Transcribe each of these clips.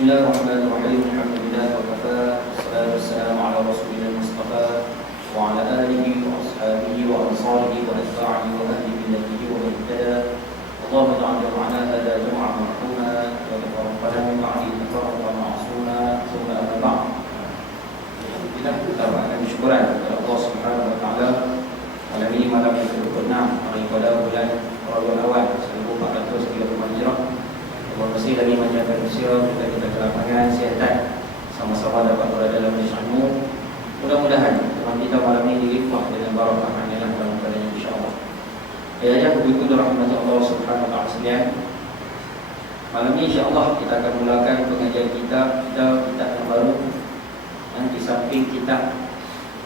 Bismillahirrahmanirrahim. Alhamdulillah wa kafa. Wassalatu wassalamu ala rasulina Mustafa wa ala alihi wa ashabihi wa ansarihi wa atba'ihi wa ahli millatihi wa man ihtada. Allahumma ja'al jam'ana hadha jam'an marhuma wa tafarraqana min ba'di tafarraqan ma'suna. Thumma amma ba'd. Alhamdulillah, kita akan bersyukuran kepada Allah Subhanahu wa taala. Malam ini malam yang ke-26 daripada bulan Rabiul Awal 1435 Hijrah. Terima kasih dari masyarakat Malaysia, kita kelapangan, kesihatan, sama-sama dapat berada dalam majlismu. Mudah-mudahan teman kita malam ini dilimpah dengan barakah dalam keadaan insya-Allah. Ya, begitu rahmat Allah Subhanahu wa taala sekalian. Malam ini insya-Allah kita akan mulakan pengajian kita yang baru. Dan di samping kita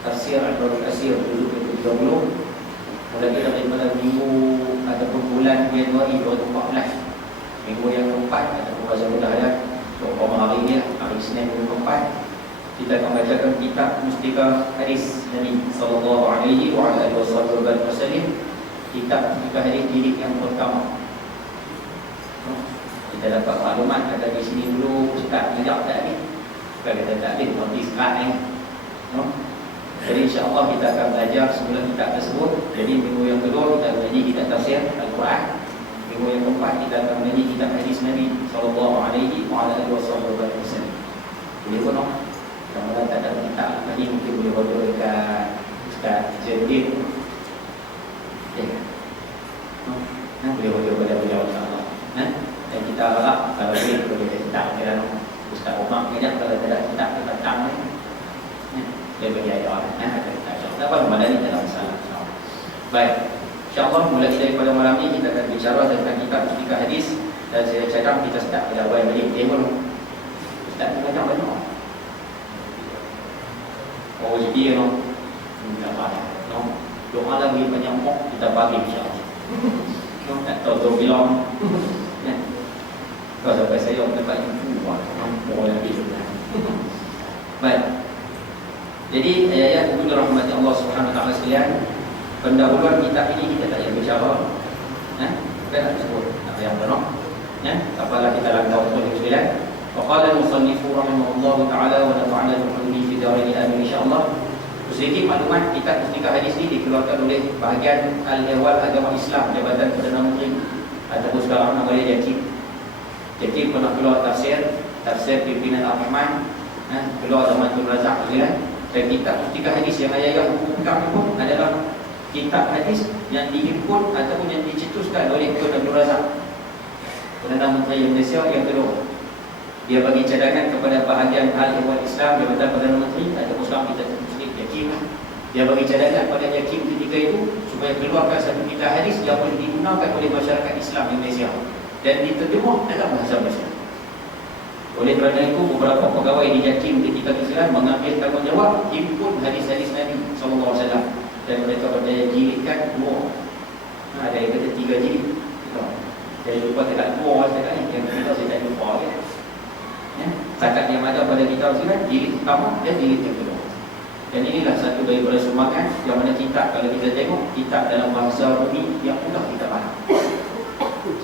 Tafsir Al-Barul Asir juzuk ke-30, mulai daripada minggu ataupun bulan Januari 2014. Minggu yang keempat ataupun bahasa Mudahayat beberapa hari ini, hari Isnin minggu keempat, kita akan bacakan kitab Mustika Hadis Nabi sallallahu alaihi wa alihi wasallam. Kitab Mustika Hadis jilid yang pertama. Kita dapat maklumat ada di sini dulu Ustaz Najak tak ada. Kalau kita tak ada notis sekarang ni. Jadi insya-Allah kita akan belajar sebelum kitab tersebut. Jadi minggu yang kedua kita belajar kitab tafsir Al-Quran. Minggu yang keempat kita akan menyanyi kitab hadis Nabi sallallahu alaihi wa alihi wasallam. Jadi pun kalau tak ada kitab tadi mungkin boleh order dekat Ustaz Jadid. Boleh order pada beliau insya-Allah. Dan kita harap kalau boleh kitab kira Ustaz Omar kena kalau tidak kitab datang dia bagi ayat ada kitab. Tak apa mana ni dalam salah. Baik. InsyaAllah mulai daripada malam ini kita akan bicara tentang kitab Mustika Hadis. Dan saya cakap kita start pada awal balik. Dia pun start banyak-banyak. Oh jadi tak apa. Doa lagi banyak mok kita bagi insyaAllah. Tak tahu bilang. Kalau sampai saya dapat info mau lagi sudah. Baik. Jadi ayat kepada rahmat Allah Subhanahu wa taala sekalian. Pendahuluan kitab ini kita tak payah bicara. Bukan nak sebut apa yang benar. Apalah kita langkah pun sekalian. Faqala al-musannifu rahimahullahu taala wa nafa'ana bihi fi darin amin insyaallah. Sedikit maklumat, kitab Mustika Hadis ini dikeluarkan oleh bahagian Al-Ehwal Agama Islam Jabatan Perdana Menteri ataupun sekarang nama dia JAKIM. JAKIM pernah keluar tafsir pimpinan Ar-Rahman, keluar zaman Tun Razak sekalian. Dan kitab Mustika Hadis yang ayat bukan pun adalah kitab hadis yang dihimpun ataupun yang dicetuskan oleh Tun Abdul Razak, Perdana Menteri Malaysia yang kedua. Dia bagi cadangan kepada bahagian Al-Ehwal Islam Jabatan Perdana Menteri ataupun sekarang kita sebut JAKIM. Dia bagi cadangan kepada JAKIM ketika itu supaya keluarkan satu kitab hadis yang boleh digunakan oleh masyarakat Islam di Malaysia dan diterjemah dalam bahasa Malaysia. Oleh kerana itu beberapa pegawai di JAKIM ketika Islam mengambil tanggungjawab himpun hadis-hadis Nabi sallallahu alaihi wasallam. Dan mereka berdaya jilidkan dua. Ada yang kata 3 jilid. Saya lupa dekat dua sekarang yang kita saya tak lupa kan. Setakat yang ada pada kitab silat jilid pertama dan jilid yang kedua. Dan inilah satu daripada sumbangan yang mana kitab kalau kita tengok kitab dalam bahasa bumi yang mudah kita faham.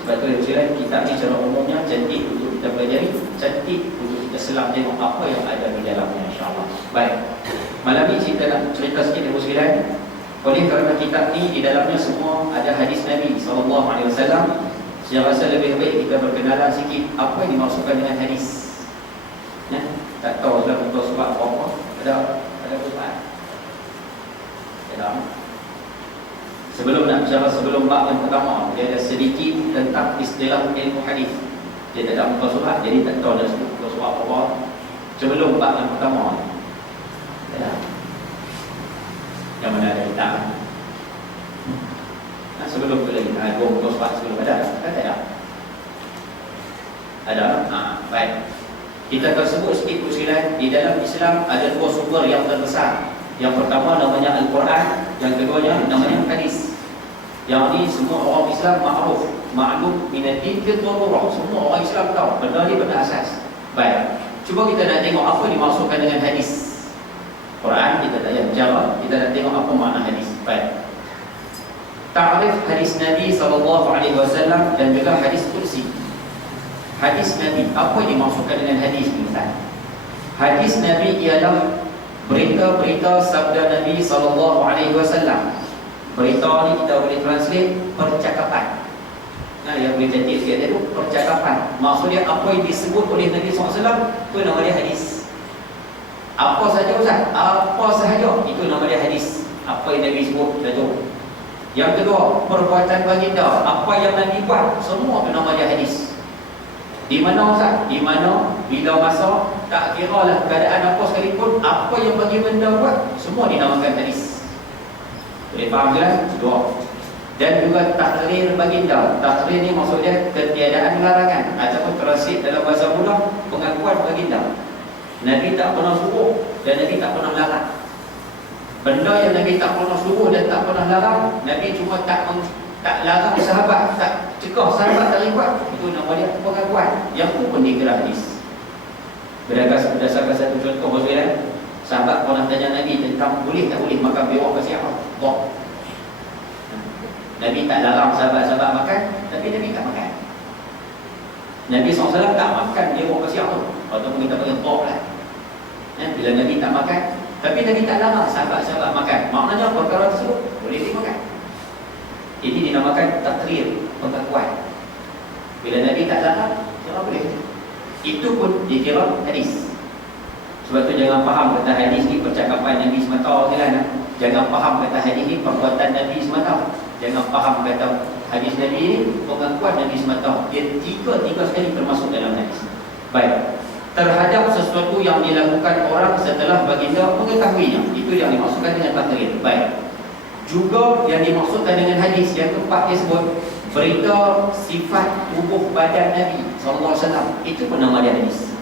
Sebab tu silat kitab ni secara umumnya cantik untuk kita pelajari, cantik untuk kita selam tengok apa yang ada di dalamnya insya-Allah. Baik. Malam ini kita nak cerita sikit dengan sekalian. Oleh kerana kitab ni di dalamnya semua ada hadis Nabi sallallahu alaihi wasallam, saya rasa lebih baik kita berkenalan sikit apa yang dimaksudkan dengan hadis. Tak tahu dalam bentuk sebab apa. Ada sebab. Sebelum nak bicara sebelum bab yang pertama, dia ada sedikit tentang istilah ilmu hadis. Dia tak ada bentuk sebab, jadi tak tahu dah bentuk sebab apa. Sebelum bab yang pertama. Yang mana ada kitab sebelum tu lagi dua muka sebab sebelum ada tak ada baik, kita akan sebut sikit usilan. Di dalam Islam ada dua sumber yang terbesar. Yang pertama namanya Al-Quran, yang keduanya namanya hadis. Yang ni semua orang Islam ma'lum minad-din ke darurah. Semua orang Islam tahu benda ni benda asas. Baik, cuba kita nak tengok apa dimaksudkan dengan hadis. Quran kita tak payah bicara, kita nak tengok apa makna hadis. Baik. Ta'rif hadis Nabi sallallahu alaihi wasallam dan juga hadis qudsi. Hadis Nabi, apa yang dimaksudkan dengan hadis ni Ustaz? Hadis Nabi ialah berita-berita sabda Nabi SAW. Berita ni kita boleh translate percakapan. Nah, yang boleh cantik sikit tu percakapan. Maksudnya apa yang disebut oleh Nabi SAW, itu nama dia hadis. Apa sahaja Ustaz? Apa sahaja, itu nama dia hadis. Apa yang Nabi sebut, itu. Yang kedua, perbuatan baginda, apa yang Nabi buat, semua itu nama dia hadis. Di mana Ustaz? Di mana bila masa tak kira lah keadaan apa sekalipun, apa yang baginda buat, semua dinamakan hadis. Boleh faham kan? Dua. Dan juga takrir baginda. Takrir ni maksudnya ketiadaan larangan ataupun terasik dalam bahasa mudah, pengakuan baginda. Nabi tak pernah suruh dan Nabi tak pernah larang. Benda yang Nabi tak pernah suruh dan tak pernah larang, Nabi cuma tak larang sahabat, tak cegah sahabat dari buat, itu nama dia pengakuan. Yang itu pun dikira hadis. Berdasarkan satu contoh Rasulullah, sahabat pernah tanya Nabi tentang boleh tak boleh makan berak ke siapa? Nabi tak larang sahabat-sahabat makan, tapi Nabi tak makan. Nabi SAW tak makan dia buat kasihan tu, ataupun kita panggil tok lah. Bila Nabi tak makan, tapi Nabi tak larang sahabat-sahabat makan. Maknanya perkara tersebut boleh dimakan. Ini dinamakan takrir, pengakuan. Bila Nabi tak larang, tak boleh. Itu pun dikira hadis. Sebab tu jangan faham kata hadis ni percakapan Nabi semata kan? Jangan faham kata hadis ni perbuatan Nabi semata. Jangan faham kata hadis Nabi ni pengakuan Nabi semata. Dia tiga sekali termasuk dalam hadis. Baik. Terhadap sesuatu yang dilakukan orang setelah baginda mengetahuinya, itu yang dimaksudkan dengan takrir. Baik. Juga yang dimaksudkan dengan hadis yang keempat disebut berita sifat tubuh badan Nabi SAW. Itu pun nama dia hadis.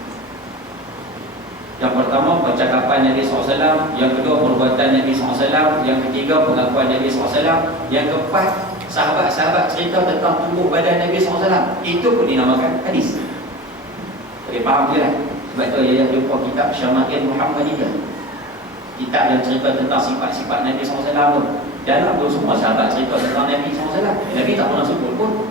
Yang pertama percakapan Nabi SAW, yang kedua perbuatan Nabi SAW, yang ketiga pengakuan Nabi SAW, yang keempat sahabat-sahabat cerita tentang tubuh badan Nabi SAW. Itu pun dinamakan hadis. Boleh faham je lah. Sebab tu yang jumpa kitab Syama'il Muhammadiyah, kitab yang cerita tentang sifat-sifat Nabi SAW. Dalam pun semua sahabat cerita tentang Nabi SAW. Nabi tak pernah sebut pun,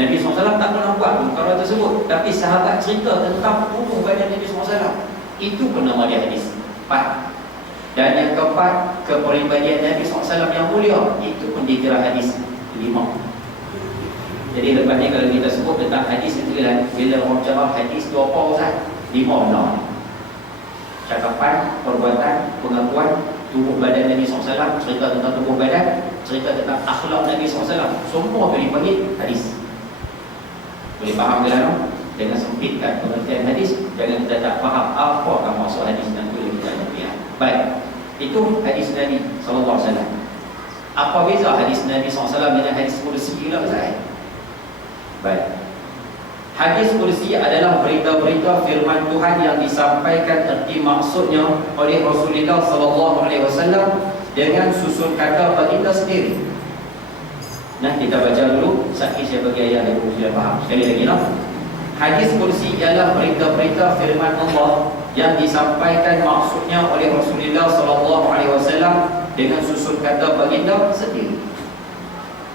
Nabi SAW tak pernah buat perkara tersebut, tapi sahabat cerita tentang tubuh badan Nabi SAW. Itu pun nama dia hadis. 4. Dan yang keempat, kepribadian Nabi SAW yang mulia, itu pun dikira hadis. 5. Jadi lepas ni kalau kita sebut tentang hadis itu lah, bila orang jawab hadis tu apa Ustaz? 5 benda. Cakapan, perbuatan, pengakuan, tubuh badan Nabi SAW, cerita tentang tubuh badan, cerita tentang akhlak Nabi SAW, semua boleh panggil hadis. Boleh faham ke dalam? Jangan sempitkan pengertian hadis. Jangan kita tak faham apa maksud hadis dan boleh kita lihat. Baik, itu hadis Nabi SAW. Apa beza hadis Nabi SAW dengan hadis kursi pula Ustaz? Baik, hadis kursi adalah berita-berita firman Tuhan yang disampaikan erti maksudnya oleh Rasulullah SAW dengan susun kata baginda sendiri. Nah, kita baca dulu saksi saya bagi ayat yang sudah faham. Sekali lagi noh. Hadis kursi ialah berita-berita firman Allah yang disampaikan maksudnya oleh Rasulullah SAW dengan susun kata baginda sendiri.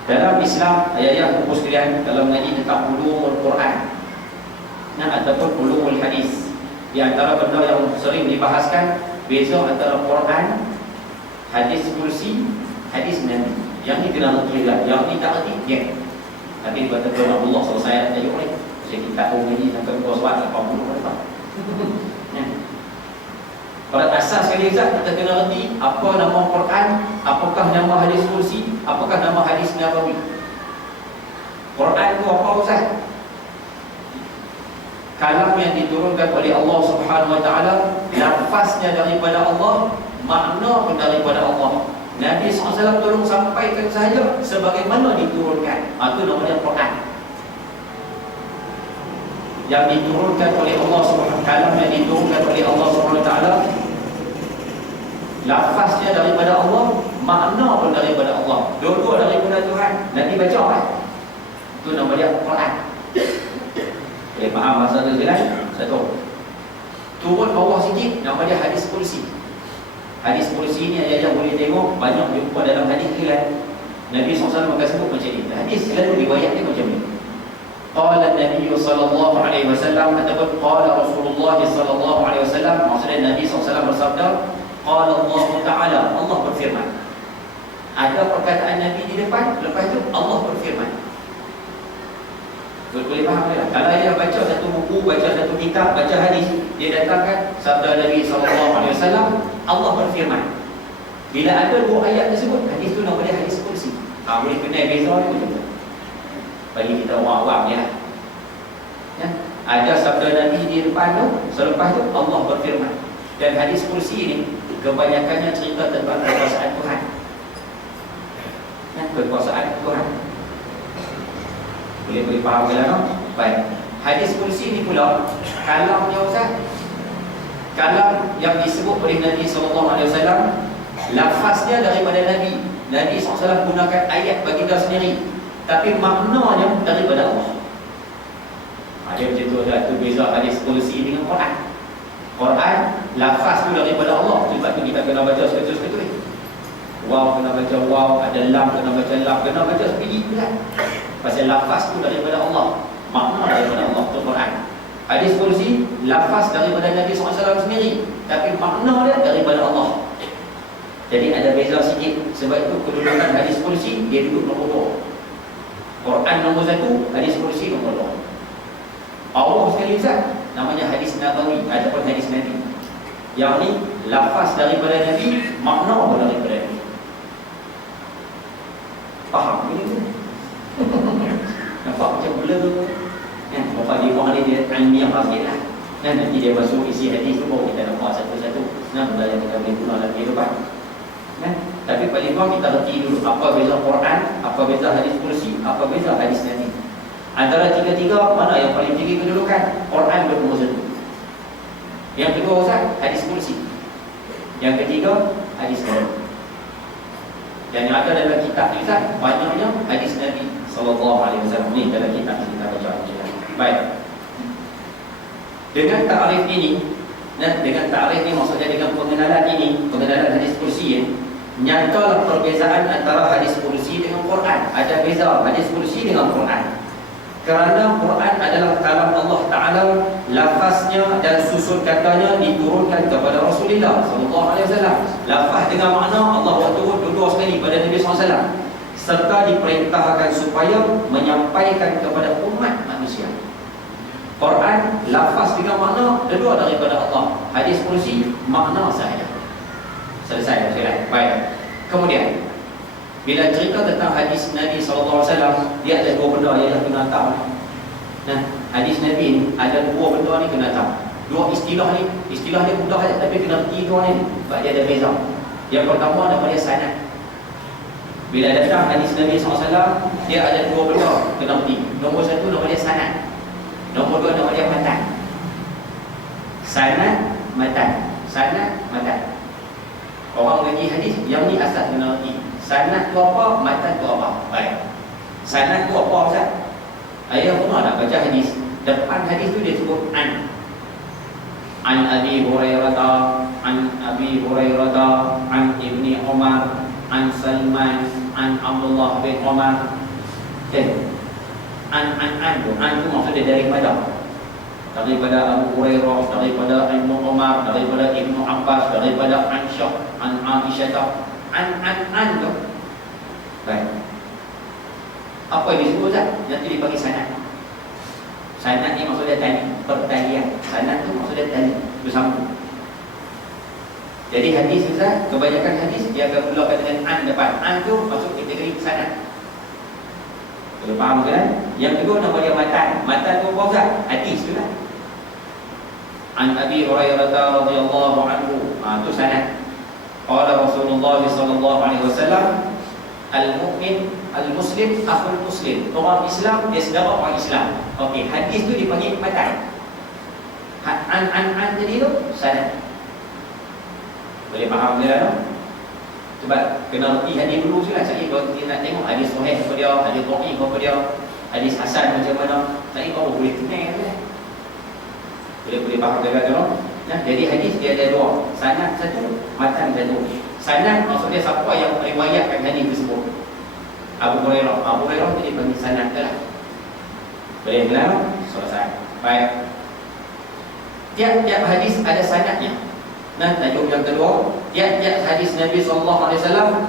Dalam Islam, ayat-ayat buku sekalian, kalau mengaji tentang ulumul Quran ataupun ulumul hadis, di antara benda yang sering dibahaskan, beza antara Quran, hadis kursi, hadis Nabi. Yang ni kena ngerti lah, yang ni tak ngerti dia. Tapi kata firman Allah selesai tajuk ni. Jadi kita mengaji sampai buku surat 80 lepas. Pada asas sekali Ustaz, kita kena ngerti apa nama Quran, apakah nama hadis kursi, apakah nama hadis Nabawi. Quran itu apa Ustaz? Kalam yang diturunkan oleh Allah Subhanahu Wa Taala, lafaznya daripada Allah, makna pun daripada Allah. Nabi SAW tolong sampaikan sahaja sebagaimana diturunkan. Itu namanya Quran. Yang diturunkan oleh Allah Subhanahu Wa Taala, yang diturunkan oleh Allah Subhanahu Wa Taala, lafaznya daripada Allah, makna pun daripada Allah. Dua-dua daripada Tuhan. Nabi baca kan? Itu namanya Quran. Boleh faham masa tu jelas? Satu. Turun bawah sikit, nama dia hadis kursi. Hadis kursi ni ayat yang boleh tengok banyak jumpa dalam hadis kan. Nabi SAW akan sebut macam ni. Hadis selalu riwayat dia macam ni. qala Nabi sallallahu alaihi wasallam ataupun qala Rasulullah sallallahu alaihi wasallam, maksudnya Nabi SAW bersabda, qala Allah Ta'ala, Allah berfirman. Ada perkataan Nabi di depan, lepas itu Allah berfirman. Boleh faham tak? Kalau dia baca satu buku, baca satu kitab, baca hadis, dia datangkan sabda Nabi SAW, Allah berfirman. Bila ada dua ayat tersebut, hadis tu nama dia hadis kursi. Boleh kenal beza ni macam. Bagi kita orang awam ya. Ada sabda Nabi di depan tu, selepas tu Allah berfirman. Dan hadis kursi ini kebanyakannya cerita tentang kekuasaan Tuhan. Kekuasaan Tuhan. Boleh faham ke tak? Baik. Hadis kursi ni pula kalamnya Ustaz. Kalam yang disebut oleh Nabi SAW, lafaznya daripada Nabi. Nabi SAW gunakan ayat baginda sendiri, tapi maknanya daripada Allah. Ada macam tu, ada tu beza hadis kursi dengan Quran. Quran lafaz tu daripada Allah. Sebab tu kita kena baca seketul-seketul. Waw kena baca waw, ada lam kena baca lam, kena baca sepiji pula. Pasal lafaz tu daripada Allah, makna daripada Allah, tu Quran. Hadis kursi lafaz daripada Nabi SAW sendiri, tapi makna dia daripada Allah. Jadi ada beza sikit. Sebab itu kedudukan hadis kursi, dia duduk nombor 2. Quran nombor 1, hadis kursi nombor 2. Allah sekali Ustaz, namanya hadis Nabawi ataupun hadis Nabi. Yang ni lafaz daripada Nabi, makna pun daripada Nabi. Faham ini tu? Nampak macam bela kan? Bapak dia orang dia ilmiah sikit lah kan? Nanti dia masuk isi hadis tu baru kita nampak satu-satu. Nah, benda yang kita boleh guna dalam kehidupan kan? Tapi paling kurang kita reti dulu apa beza Quran, apa beza hadis kursi, apa beza hadis Nabi. Antara tiga-tiga, mana yang paling tinggi kedudukan? Quran bernomor 1. Yang kedua Ustaz, hadis kursi. Yang ketiga, hadis Nabi. Dan yang ada dalam kitab ni Ustaz, banyaknya hadis Nabi SAW. Ni dalam kitab ni kita baca. Baik. Dengan ta'rif ini, dengan ta'rif ni maksudnya dengan pengenalan ini, pengenalan hadis kursi ya, nyatalah perbezaan antara hadis kursi dengan Quran. Ada beza hadis kursi dengan Quran. Kerana Quran adalah kalam Allah Ta'ala, lafaznya dan susun katanya diturunkan kepada Rasulullah SAW. Lafaz dengan makna Allah buat turun dua sekali pada Nabi SAW, serta diperintahkan supaya menyampaikan kepada umat manusia. Quran lafaz dengan makna dua daripada Allah. Hadis kursi makna sahaja. Selesai. Baik. Kemudian bila cerita tentang hadis Nabi SAW, dia ada dua benda yang kena tahu. Nah, hadis Nabi ni ada dua benda ni kena tahu. Dua istilah ni, istilah dia mudah saja, tapi kena erti dua ni, sebab dia ada beza. Yang pertama nama dia sanad. Bila datang hadis Nabi SAW, dia ada dua benda kena erti. Nombor 1 nama dia sanad. Nombor 2 nama dia matan. Sanad, matan. Sanad, matan. Orang mengaji hadis, yang ni asal kena erti. Sanad tu apa, matan tu apa. Baik. Sanad tu apa Ustaz? Ayah pernah nak baca hadis, depan hadis tu dia sebut an Abi Hurairah, an Ibni Umar, an Salman, an Abdullah bin Umar. An tu maksudnya daripada Abu Hurairah, daripada Ibnu Umar, daripada Ibnu Abbas, daripada Aisyah, an tu. Baik. Apa yang disebut Ustaz? Nanti dipanggil sanad. Sanad ni maksudnya tali, pertalian. Sanad tu maksudnya tali, bersambung. Jadi hadis Ustaz, kebanyakan hadis dia akan mulakan dengan an depan. An tu masuk kategori sanad. Boleh faham kan? Yang kedua nama dia matan. Matan tu apa Ustaz? Hadis tu lah. An Abi Hurairah radhiyallahu anhu. Tu sanad. Qala Rasulullah sallallahu alaihi wasallam, al-mu'min al-muslim akhul muslim. Orang Islam dia saudara orang Islam. Okey, hadis tu dipanggil matan. An jadi tu sanad. Boleh faham dia tak? Sebab kena reti hadis dulu je lah. Saya kalau kita nak tengok hadis sahih apa dia, hadis dhaif apa dia, hadis hasan macam mana, saya baru boleh kenal lah. Boleh faham dia tak? Nah, jadi hadis dia ada dua, sanad satu, matan satu. Sanad maksudnya siapa yang meriwayatkan hadis tersebut. Abu Hurairah tu dipanggil sanad lah. Boleh kenal? Selesai. Baik. Tiap-tiap hadis ada sanadnya. Nah, tajuk yang kedua, tiap-tiap hadis Nabi SAW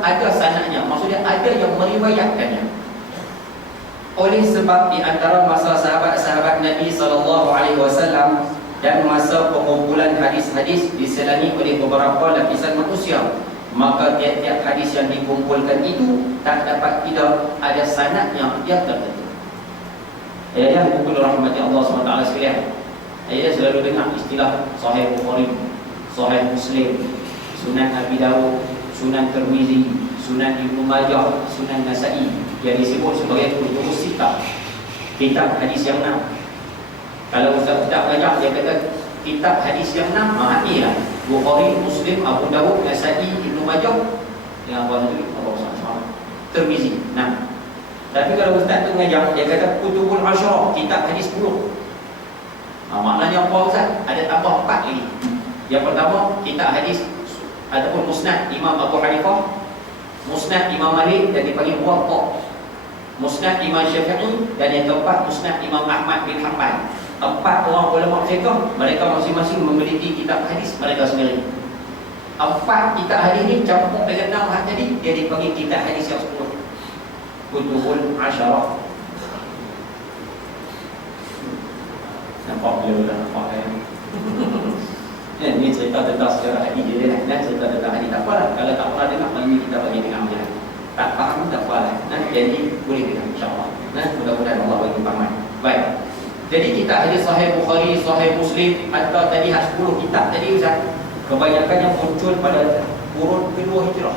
ada sanadnya. Maksudnya ada yang meriwayatkannya. Oleh sebab di antara masa sahabat-sahabat Nabi SAW dan masa pengumpulan hadis-hadis diselangi oleh beberapa lapisan manusia, maka tiap-tiap hadis yang dikumpulkan itu tak dapat tidak ada sanadnya yang tertentu. Ayah buku rahmati Allah SWT sekalian, ayah selalu dengar istilah Sahih Bukhari, Sahih Muslim, Sunan Abi Dawud, Sunan Tirmizi, Sunan Ibnu Majah, Sunan Nasa'i, yang disebut sebagai kutubus sittah, kitab hadis yang 6. Kalau ustaz-ustaz banyak dia kata kitab hadis yang 6, inilah Bukhari, Muslim, Abu Dawud, Nasa'i, Ibnu Majah, yang apa itu? Apa usah Tirmizi. Nah, tapi kalau ustaz tu mengajar, dia kata kutubul asyarah, kitab hadis 10. Maknanya apa ustaz? Ada tambah 4 lagi. Yang pertama, kitab hadis ataupun musnad Imam Abu Hanifah, musnad Imam Malik dan dipanggil Muwatta, musnad Imam Syafi'i, dan yang keempat musnad Imam Ahmad bin Hanbal. 4 orang ulama fiqh, mereka masing-masing memiliki kitab hadis mereka sendiri. 4 kitab hadis ni campur dengan 6 tadi, dia dipanggil kitab hadis yang 10. Kutubul asyarah. Nampak bila dah nampak kan? Ini cerita tentang sejarah hadis je lah. Cerita tentang hadis tak apalah. Kalau tak pernah dengar, malam ni kita bagi dengar je. Tak faham tak apalah. Jadi boleh dengar insya-Allah. Mudah-mudahan Allah bagi faham. Baik. Jadi kitab hadis Sahih Bukhari, Sahih Muslim, atau tadi 10 kitab tadi Ustaz, kebanyakan yang muncul pada kurun kedua Hijrah.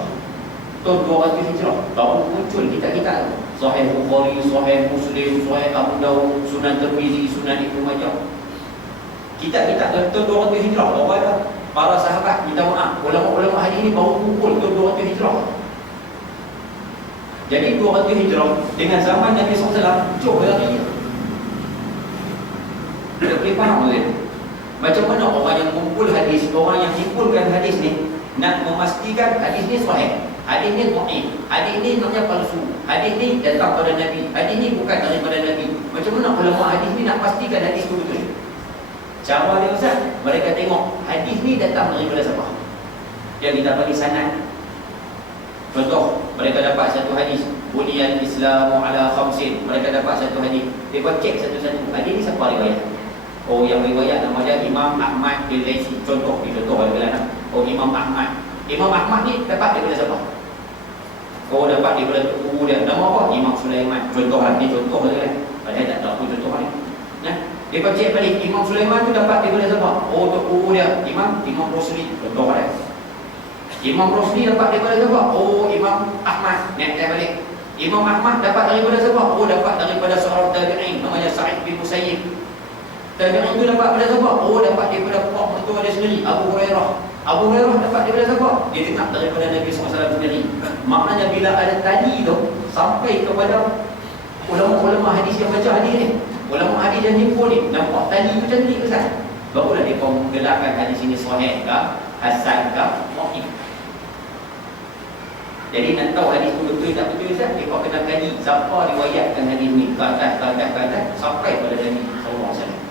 Tahun 200 Hijrah baru muncul kitab-kitab Sahih Bukhari, Sahih Muslim, Sahih Abu Dawud, Sunan Tirmizi, Sunan Ibnu Majah. Kitab-kitab tahun 200 Hijrah baru ada. Para sahabat minta maaf, ulama-ulama hadis ini baru kumpul tahun 200 Hijrah. Jadi 200 Hijrah dengan zaman Nabi SAW jauh lagi. Kita boleh faham kan? Macam mana orang yang kumpul hadis, orang yang himpulkan hadis ni nak memastikan hadis ni sahih, hadis ni dhaif, hadis ni namanya palsu, hadis ni datang pada Nabi, hadis ni bukan daripada Nabi. Macam mana ulama hadis ni nak pastikan hadis tu betul? Cara dia Ustaz, mereka tengok hadis ni datang daripada siapa, yang kita panggil sanad. Contoh, mereka dapat satu hadis, buniyal Islamu ala khamsin, mereka dapat satu hadis, mereka cek satu-satu, hadis ni siapa riwayat? Oh, yang riwayat nama dia Imam Ahmad bin Laisi. Contoh adalah Imam Ahmad. Imam Ahmad ni dapat daripada siapa? Oh, dapat daripada guru dia. Nama apa? Imam Sulaiman. Contoh lah, ni contoh saja kan. Padahal tak tahu contoh ni. Nah, dia cek balik Imam Sulaiman tu dapat daripada siapa? Oh, tu guru dia Imam Rosli. Contoh lah. Imam Rosli dapat daripada siapa? Oh, Imam Ahmad. Naik balik. Imam Ahmad dapat daripada siapa? Oh, dapat daripada seorang tabi'in namanya Sa'id bin Musayyib. Tabi'in itu dapat daripada siapa? Oh, dapat daripada pak mertua dia sendiri, Abu Hurairah. Abu Hurairah dapat daripada siapa? Dia dengar daripada Nabi SAW sendiri. Maknanya bila ada tali tu sampai kepada ulama-ulama hadis yang baca hadis ni, ulama hadis yang himpun ni, nampak tali tu cantik ke Ustaz? Barulah dia menggelarkan hadis ini sahih ke, hasan ke, dhaif. Jadi nak tahu hadis tu betul tak betul Ustaz, dia kena kaji siapa riwayatkan hadis ni ke atas sampai pada Nabi SAW.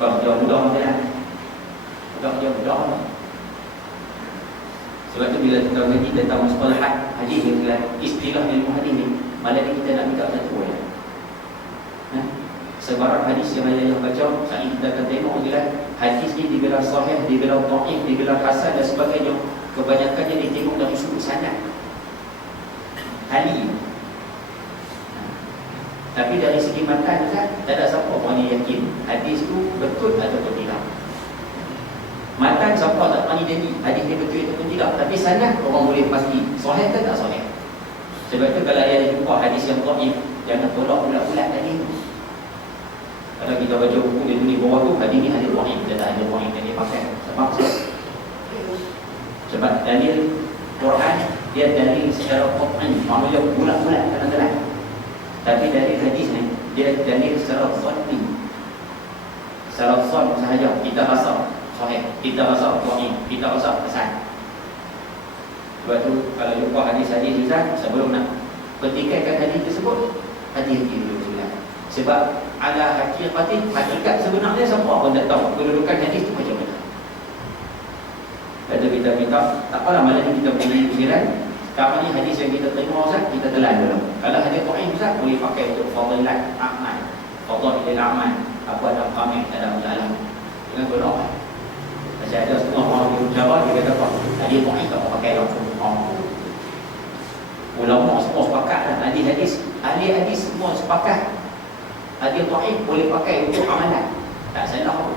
Bukan kerja mudah kan? Bukan kerja mudah. Sebab tu bila kita ngaji tentang mustalahat hadis ni, istilah ilmu hadis ni, malah kita nak minta satu ya. Sebarang hadis yang ayah baca, saat kita akan tengok je lah, hadis ni digelar sahih, digelar dhaif, digelar hasan dan sebagainya. Kebanyakannya ditengok dari sudut sanad, tali. Tapi dari segi matan Ustaz, tak ada siapa orang yang yakin hadis tu betul ataupun tidak. Matan siapa tak pani janji hadis ni betul ataupun tidak. Tapi sanad orang boleh pasti sahih ke tak sahih. Sebab tu kalau ada jumpa hadis yang dhaif, jangan tolak bulat-bulat tadi. Kalau kita baca buku dia tulis bawah tu hadis ni hadis dhaif, dia tak ada dhaif yang dia pakai. Sebab dalil Quran dia dalil secara qat'i, maknanya bulat-bulat kadang-kadang. Tapi dari hadis ni dia dalil secara zanni, secara zon sahaja. Kita rasa sahih, kita rasa dhaif, kita rasa hasan. Sebab tu kalau jumpa hadis-hadis Ustaz, sebelum nak petikaikan hadis tersebut, hati-hati dulu juga. Sebab ala hakikat sebenarnya siapa pun tak tahu kedudukan hadis itu macam mana. Kata kita minta, tak apalah mana ni kita punya fikiran. Sekarang ni hadis yang kita terima Ustaz, kita telan dulu. Kalau hadis dhaif Ustaz, boleh pakai untuk fadilat amal, fadailul amal. Apa ada kami ada masalah. Jangan tolong. Macam ada setengah orang di Jawa dia kata apa? Hadis dhaif tak pakai langsung. Ulama semua sepakat dah. Ahli hadis semua sepakat. Hadis dhaif boleh pakai untuk amalan. Tak salah pun.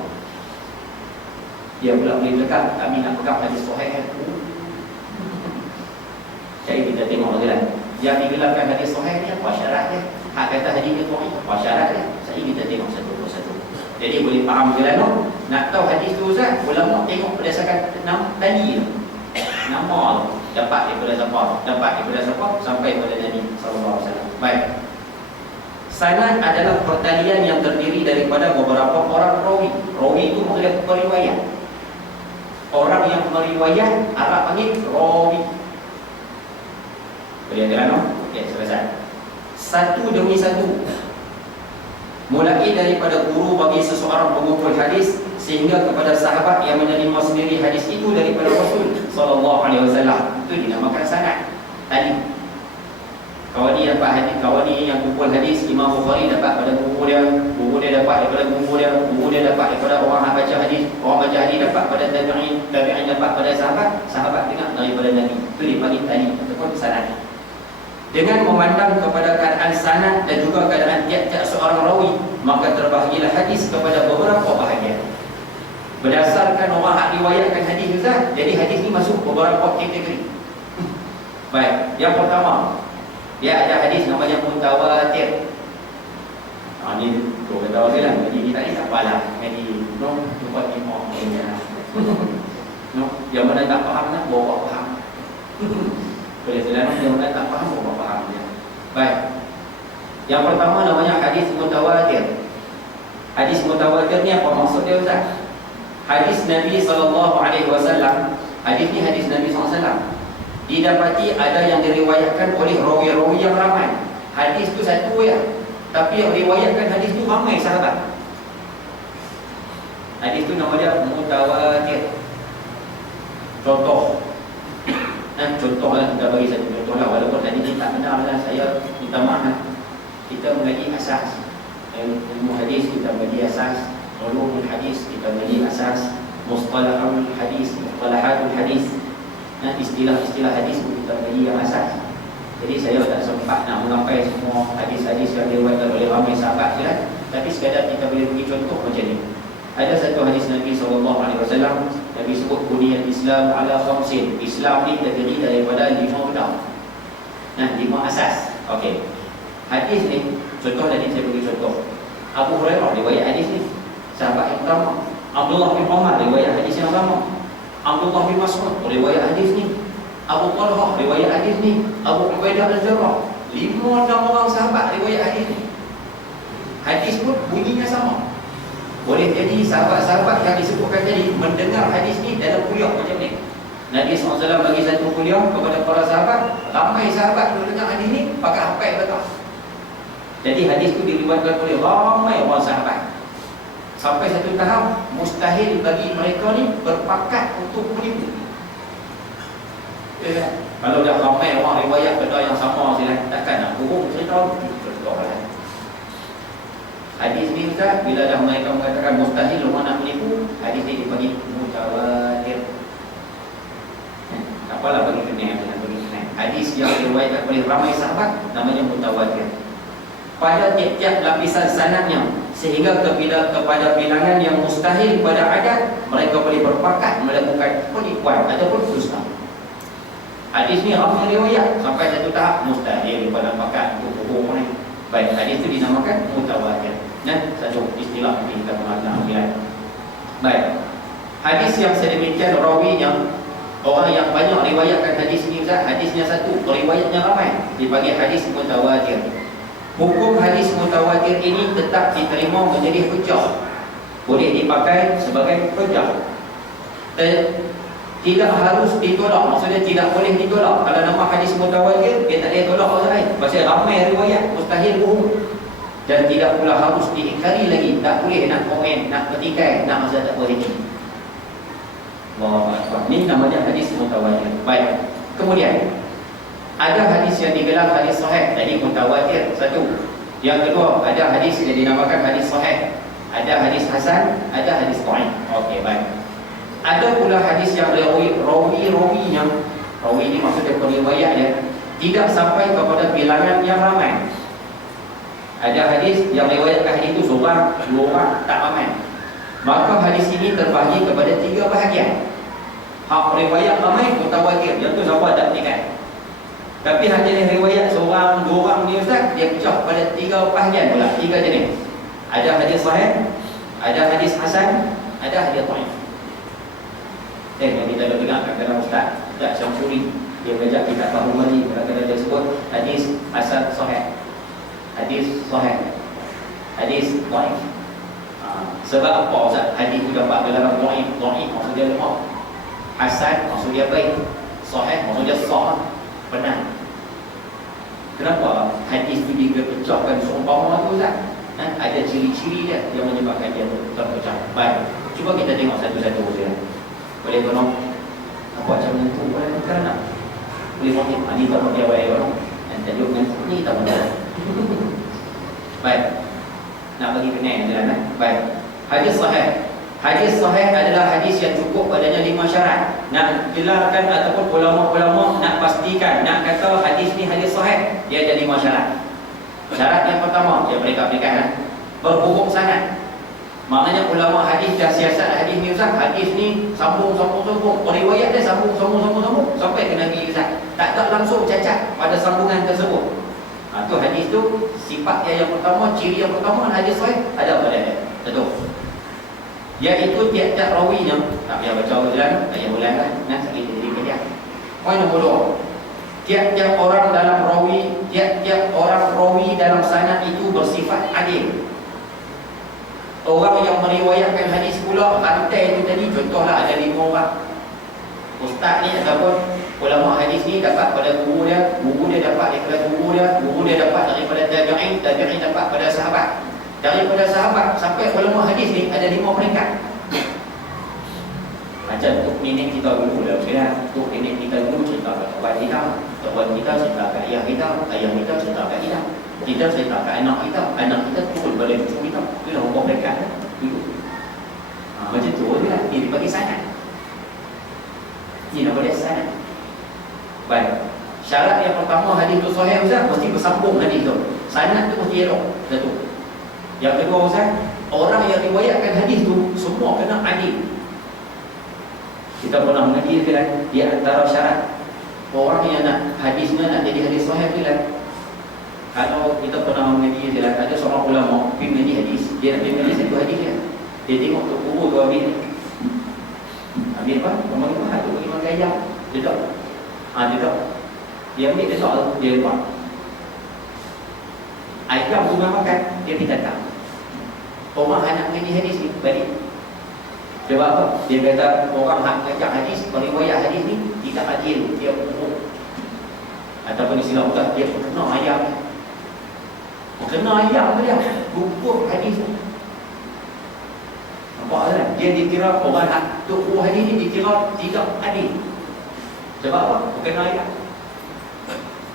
Dia pula boleh cakap, kami nak pegang hadis sahih. Jadi kita tengok lagi lah. Yang digelarkan hadis sahih ni apa syaratnya? Hak kata hadis ni dhaif apa syaratnya? Jadi kita tengok satu persatu. Jadi boleh faham jalan tu. Nak tahu hadis tu Ustaz, ulama tengok berdasarkan tadi tu. Nama tu. Dapat daripada siapa? Sampai pada Nabi SAW. Baik. Sanad adalah pertalian yang terdiri daripada beberapa orang rawi. Rawi itu maksudnya periwayat. Orang yang meriwayat Arab panggil rawi. Boleh jalan no? Okey, selesai. Satu demi satu. Mulai daripada guru bagi seseorang pengumpul hadis sehingga kepada sahabat yang menerima sendiri hadis itu daripada Rasul sallallahu alaihi wasallam. Itu dinamakan sanad. Tadi kawan ni dapat hadis, kawan ni yang kumpul hadis, Imam Bukhari dapat pada guru dia dapat daripada guru dia dapat daripada orang yang baca hadis, orang baca hadis dapat pada tabi'in dapat pada sahabat dengar daripada Nabi. Itu dipanggil tadi ataupun sanad. Dengan memandang kepada keadaan sanad dan juga keadaan tiap-tiap seorang rawi, maka terbahagilah hadis kepada beberapa bahagian. Berdasarkan orang yang riwayatkan hadis Ustaz, jadi hadis ni masuk beberapa kategori. Baik, yang pertama, dia ada hadis namanya mutawatir. Ni tu kata orang lah. Jadi kita ni tak apalah. Jadi buat imam yang mana tak faham nak bawa faham. Boleh selalu yang mana tak faham bawa faham dia. Baik. Yang pertama namanya hadis mutawatir. Hadis mutawatir ni apa maksud dia Ustaz? Hadis Nabi SAW. Hadis ni hadis Nabi SAW. Didapati ada yang diriwayatkan oleh rawi-rawi yang ramai. Hadis tu satu ya, tapi yang riwayatkan hadis tu ramai sahabat. Hadis tu nama dia mutawatir. Contoh lah, kita bagi satu contoh lah. Walaupun hadis ni tak benar lah, saya minta maaf. Kita mengaji asas ilmu hadis, kita bagi asas ulumul hadis, kita bagi asas mustalahatul hadis, istilah-istilah hadis kita bagi yang asas. Jadi saya tak sempat nak mengampai semua hadis-hadis yang diriwayatkan oleh ramai sahabat je lah. Tapi sekadar kita boleh bagi contoh macam ni. Ada satu hadis Nabi SAW, Nabi sebut buniyal Islam ala khamsin. Islam ni terdiri daripada 5 benda. 5 asas. Okey. Hadis ni, contoh tadi saya bagi contoh. Abu Hurairah riwayat hadis ni, sahabat yang pertama. Abdullah bin Umar riwayat hadis yang pertama. Abdullah bin Mas'ud riwayat hadis ni. Abu Talhah riwayat hadis ni. Abu Ubaidah al-Jarrah. 5 orang sahabat riwayat hadis ni. Hadis pun bunyinya sama. Boleh jadi sahabat-sahabat yang disebutkan tadi mendengar hadis ni dalam kuliah macam ni. Nabi SAW bagi satu kuliah kepada para sahabat. Ramai sahabat yang dengar hadis ni pakai hafal betul. Jadi hadis tu diriwayatkan oleh ramai orang sahabat. Sampai satu tahap mustahil bagi mereka ni berpakat untuk menipu. Ya, kalau dah ramai orang riwayat benda yang sama silah, takkan nak hubung cerita lah. Hadis ni Ustaz, bila dah mereka mengatakan mustahil orang nak menipu, hadis ni dipanggil mutawatir. Tak apalah bagi kenal, hadis yang diriwayatkan oleh ramai sahabat namanya mutawatir. Pada tiap-tiap lapisan sanadnya, sehingga kepada bilangan yang mustahil pada adat, mereka boleh berpakat melakukan penipuan ataupun dusta. Hadis ni ramai riwayat sampai satu tahap mustahil pada pakat untuk hukum ni. Baik, hadis itu dinamakan mutawatir. Satu istilah yang kita mengenal. Baik, hadis yang sedemikian rawinya, orang yang banyak riwayatkan hadis ni Ustaz, hadisnya satu, riwayatnya ramai, dipanggil hadis mutawatir. Hukum hadis mutawatir ini tetap diterima menjadi hujjah, boleh dipakai sebagai hujjah. Tidak harus ditolak, maksudnya tidak boleh ditolak. Kalau nama hadis mutawatir, dia tak boleh tolak orang lain. Pasal ramai riwayat, mustahil bohong. dan tidak pula harus diingkari lagi. Tak boleh nak komen, nak petikai, nak masa tak boleh ni. Ini namanya hadis mutawatir. Baik. Kemudian ada hadis yang digelar hadis sahih. Tadi mutawatir satu. Yang kedua, ada hadis yang dinamakan hadis sahih. Ada hadis hasan, ada hadis dhaif. Okey, baik. Ada pula hadis yang rawi-rawinya, rawi ini maksudnya periwayatnya tidak sampai kepada bilangan yang ramai. Ada hadis yang riwayatkan hadis itu seorang, dua orang, tak ramai. Maka hadis ini terbahagi kepada tiga bahagian. Hak riwayat ramai mutawatir, yang tu siapa tak tinggal. Tapi hanya riwayat seorang, dua orang ni ustaz, dia pecah pada tiga bahagian pula, tiga jenis. Ada hadis sahih, ada hadis hasan, ada hadis dhaif. Yang kita dah dengar kadang-kadang Ustaz Syamsuri dia belajar kitab Bahru Mali, kadang-kadang dia sebut hadis hasan sahih, hadis sahih, hadis dhaif. Sebab apa Ustaz? Hadis itu dapat gelaran dhaif, dhaif maksudnya lemah, hasan maksudnya baik, sahih maksudnya sah, benar. Kenapa hadis itu dipecahkan seumpama tu Ustaz? Ada ciri-ciri dia yang menyebabkan dia terpecah. Baik, cuba kita tengok satu-satu saja. Boleh tolong apa macam tu boleh kerana boleh mungkin ni tak boleh awal orang dan tajuk ni tak boleh. Baik, nak bagi kena jalan. Baik, hadis sahih. Hadis sahih adalah hadis yang cukup padanya 5 syarat. Nak gelarkan ataupun ulama-ulama nak pastikan, nak kata hadis ni hadis sahih, dia ada 5 syarat. Syarat yang pertama yang mereka berikan berhubung sanad. Maknanya ulama hadis dah siasat hadis ni Ustaz, hadis ni sambung periwayat dia sambung sampai ke Nabi Ustaz. Tak langsung cacat pada sambungan tersebut. Tu hadis tu sifat yang pertama, ciri yang pertama hadis sahih ada pada dia. Betul. Iaitu tiap-tiap rawinya, tak payah baca ulang, tak payah ulang kan. Nah, sekali jadi kerja. Poin nombor 2. Tiap-tiap orang dalam rawi, tiap-tiap orang rawi dalam sanad itu bersifat adil. Orang yang meriwayatkan hadis pula rantai itu tadi, contohlah ada 5 orang. Ustaz ni ataupun ulama hadis ni dapat pada guru dia dapat daripada guru dia dapat daripada tabi'in dapat pada sahabat. Daripada sahabat sampai ulama hadis ni ada 5 peringkat. Macam untuk nenek kita dulu lah, untuk nenek kita dulu cerita kat kawan kita cerita kat ayah kita cerita kat kita cerita kat anak kita turun pada cucu kita. Itulah hukum peringkat dulu. Macam tu dia ni dibagi sanad. Ini nama dia sanad. Baik. Syarat yang pertama hadis tu sahih Ustaz, mesti bersambung hadis tu. Sanad tu mesti elok. Satu. Yang kedua Ustaz, orang yang riwayatkan hadis tu semua kena adil. Kita pernah mengaji kan, di antara syarat orang yang nak hadisnya nak jadi hadis sahih tu kan. Kalau kita pernah mengaji kan, ada seorang ulama pergi mengaji hadis, dia nak mengaji satu hadis dia tengok tu guru tu ambil apa? Pemanggilan tu bagi makan ayam. Dia tak. Dia ambil dia soal dia buat. Ayam tu makan, dia minta tak. Orang anak mengaji hadis ni balik. Sebab apa? Dia kata orang hak mengajar hadis, periwayat hadis ni tidak adil, dia buruk. Ataupun istilah kita, dia kena ayam. Kena ayam dia, gugur hadis tu. Nampak tak? Dia dikira orang hak tuku hadis ni dikira tidak adil. Sebab apa? Kena ayam.